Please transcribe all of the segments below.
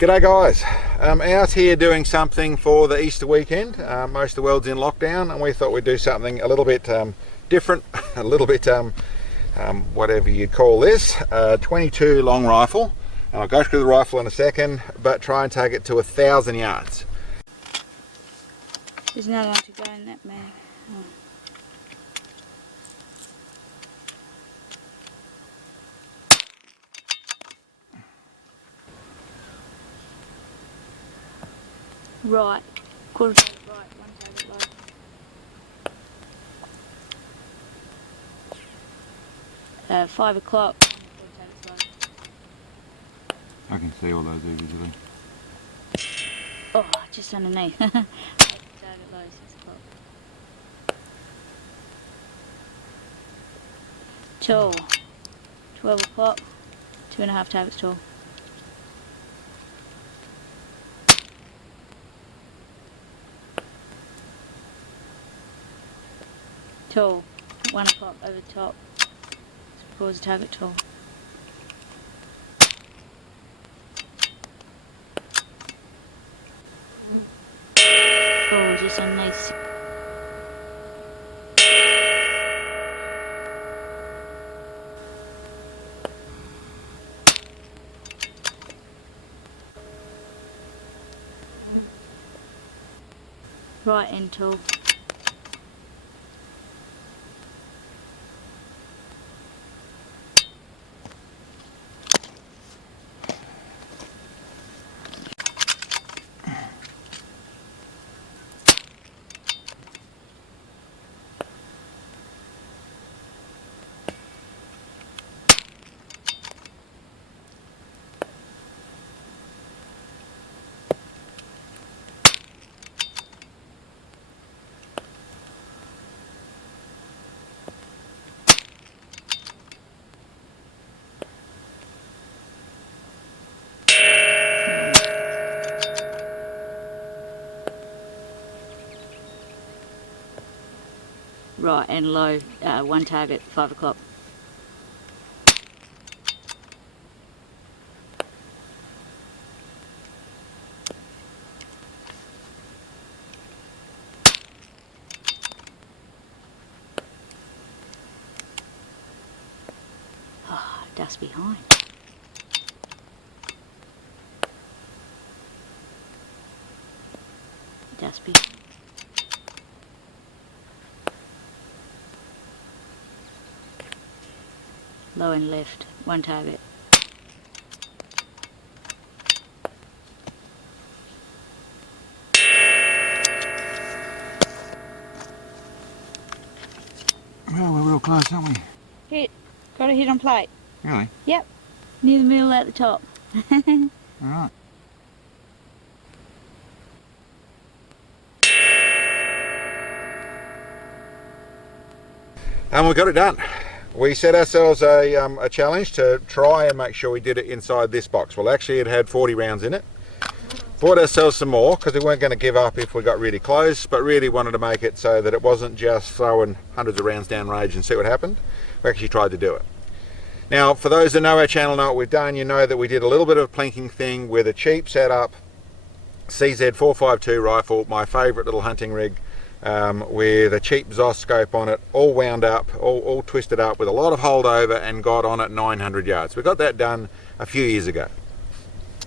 G'day guys, out here doing something for the Easter weekend. Most of the world's in lockdown and we thought we'd do something a little bit different, a little bit whatever you call this, 22 long rifle. And I'll go through the rifle in a second, but try and take it to 1000 yards. There's another one to go in that mag. Oh. Right, quarter target right, one target low. 5 o'clock, quarter target low. I can see all those easily. Oh, just underneath. Target low, 6 o'clock. Tall, 12 o'clock, 2.5 targets tall. Tall, 1 o'clock over the top, towards the target tall. Oh, just underneath. Right end tall. Right and low, 1 target, 5 o'clock. Oh, dust behind. Dust behind. Low and left, 1 target. Well, we're real close, aren't we? Hit. Got a hit on plate. Really? Yep. Near the middle at the top. Alright. And we got it done. We set ourselves a challenge to try and make sure we did it inside this box. Well, actually it had 40 rounds in it. Bought ourselves some more because we weren't going to give up if we got really close, but really wanted to make it so that it wasn't just throwing hundreds of rounds down range and see what happened. We actually tried to do it. Now, for those that know our channel, know what we've done, you know that we did a little bit of a plinking thing with a cheap setup, CZ 452 rifle, my favourite little hunting rig, with a cheap ZOS scope on it, all wound up, all twisted up with a lot of holdover, and got on at 900 yards. We got that done a few years ago.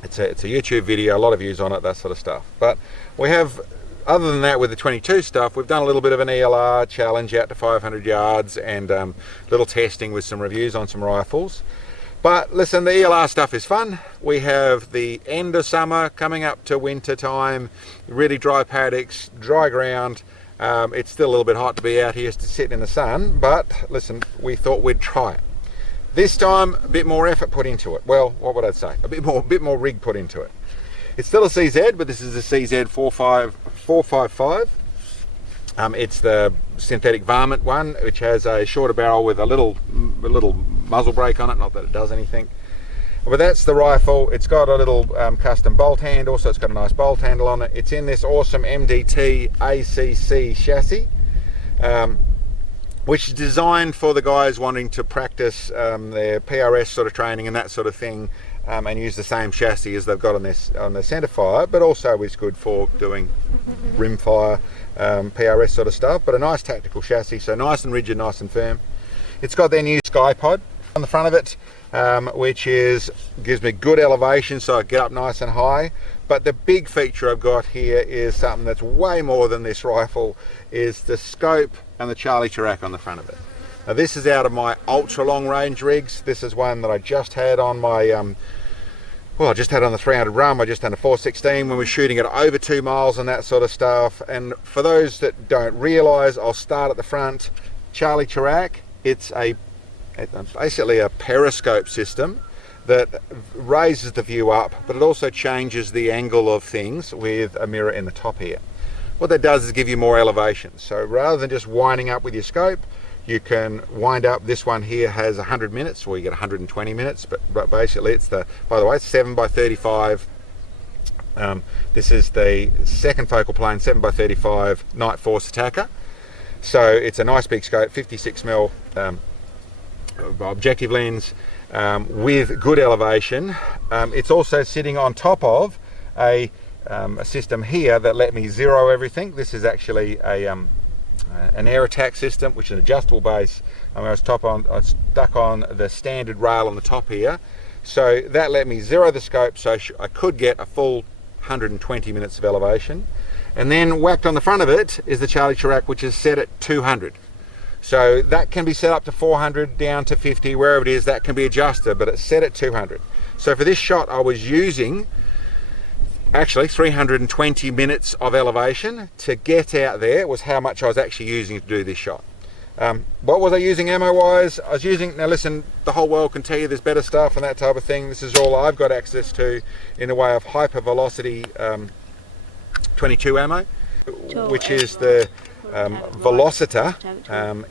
It's a YouTube video, a lot of views on it, that sort of stuff. But we have, other than that, with the 22 stuff, we've done a little bit of an ELR challenge out to 500 yards and little testing with some reviews on some rifles. But listen, the ELR stuff is fun. We have the end of summer coming up to winter time, really dry paddocks, dry ground. It's still a little bit hot to be out here sitting in the sun, but listen, we thought we'd try it. This time, a bit more effort put into it. Well, what would I say? A bit more rig put into it. It's still a CZ, but this is a CZ 455. It's the synthetic varmint one, which has a shorter barrel with a little muzzle brake on it. Not that it does anything. But that's the rifle. It's got a little custom bolt handle, so it's got a nice bolt handle on it. It's in this awesome MDT ACC chassis. which is designed for the guys wanting to practice their PRS sort of training and that sort of thing and use the same chassis as they've got on their centre fire, but also is good for doing rim fire, PRS sort of stuff. But a nice tactical chassis, so nice and rigid, nice and firm. It's got their new Sky Pod on the front of it, which gives me good elevation, so I get up nice and high. But the big feature I've got here is something that's way more than this rifle, is the scope and the Charlie Chirac on the front of it. Now this is out of my ultra long range rigs. This is one that I just had on my I just had on the 300 rum. I just done a 416 when we're shooting at over 2 miles and that sort of stuff. And for those that don't realise, I'll start at the front. Charlie Chirac, it's basically a periscope system that raises the view up, but it also changes the angle of things with a mirror in the top here. What that does is give you more elevation. So rather than just winding up with your scope, you can wind up. This one here has 100 minutes, or you get 120 minutes, but basically it's by the way, it's 7x35. This is the second focal plane 7x35 Night Force Attacker. So it's a nice big scope, 56mm objective lens, with good elevation. It's also sitting on top of a system here that let me zero everything. This is actually an air attack system, which is an adjustable base. I was stuck on the standard rail on the top here, so that let me zero the scope, so I could get a full 120 minutes of elevation. And then whacked on the front of it is the Charlie Chirac, which is set at 200. So that can be set up to 400, down to 50, wherever it is, that can be adjusted, but it's set at 200. So for this shot I was using actually 320 minutes of elevation to get out there, was how much I was actually using to do this shot. What was I using ammo wise? I was using, now listen, the whole world can tell you there's better stuff and that type of thing. This is all I've got access to in the way of hyper velocity 22 ammo, which is the Velocitor.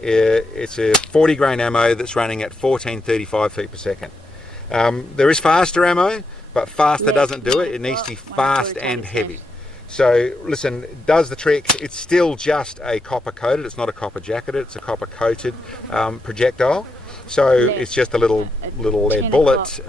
It's a 40 grain ammo that's running at 1435 feet per second. There is faster ammo, but faster doesn't do it. It needs to be fast and heavy. So listen, it does the trick. It's still just a copper coated, it's not a copper jacketed, it's a copper coated projectile. So it's just a little lead bullet.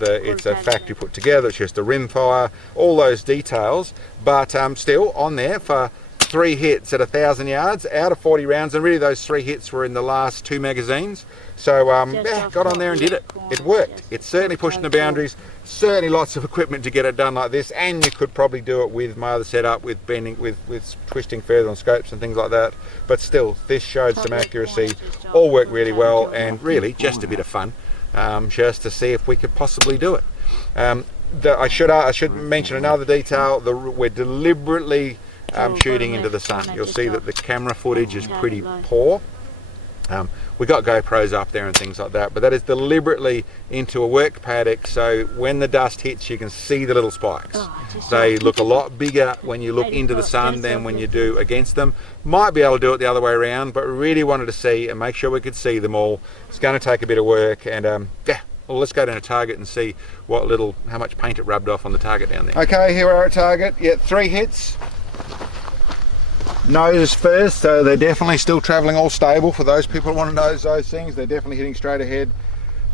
It's a factory put together, it's just a rim fire, all those details, but still on there for 3 hits at 1,000 yards out of 40 rounds, and really those 3 hits were in the last 2 magazines. So yeah, got on there and did it. It worked. It's certainly pushing the boundaries. Certainly lots of equipment to get it done like this, and you could probably do it with my other setup, with bending, with twisting further on scopes and things like that. But still, this showed some accuracy. All worked really well, and really just a bit of fun, just to see if we could possibly do it. I should mention another detail. We're deliberately shooting into the sun. You'll see that the camera footage is pretty poor. We got GoPros up there and things like that, but that is deliberately into a work paddock, so when the dust hits you can see the little spikes. They look a lot bigger when you look into the sun than when you do against them. Might be able to do it the other way around, but we really wanted to see and make sure we could see them all. It's going to take a bit of work, and yeah, well, let's go down to target and see how much paint it rubbed off on the target down there. Okay, here we are at target. Yeah, 3 hits. Nose first, so they're definitely still travelling all stable. For those people who want to know those things, they're definitely hitting straight ahead.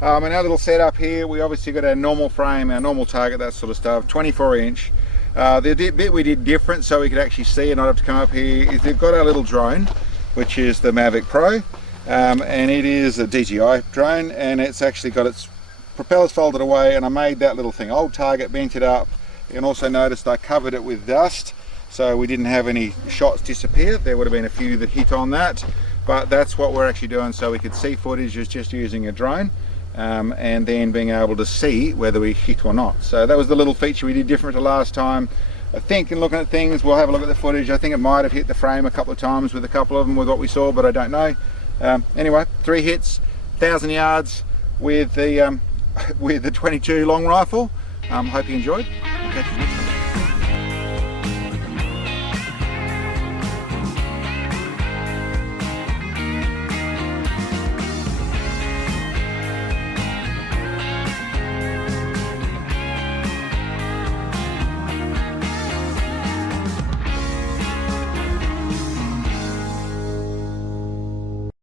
And our little setup here, we obviously got our normal frame, our normal target, that sort of stuff, 24 inch. The bit we did different so we could actually see and not have to come up here is we've got our little drone, which is the Mavic Pro, and it is a DJI drone, and it's actually got its propellers folded away, and I made that little thing, old target, bent it up. You can also notice I covered it with dust, so we didn't have any shots disappear. There would have been a few that hit on that, but that's what we're actually doing, so we could see footage is just using a drone, and then being able to see whether we hit or not. So that was the little feature we did different to last time. I think in looking at things, we'll have a look at the footage. I think it might have hit the frame a couple of times with a couple of them with what we saw, but I don't know. Anyway, 3 hits, 1,000 yards with the 22 long rifle. Hope you enjoyed. Okay.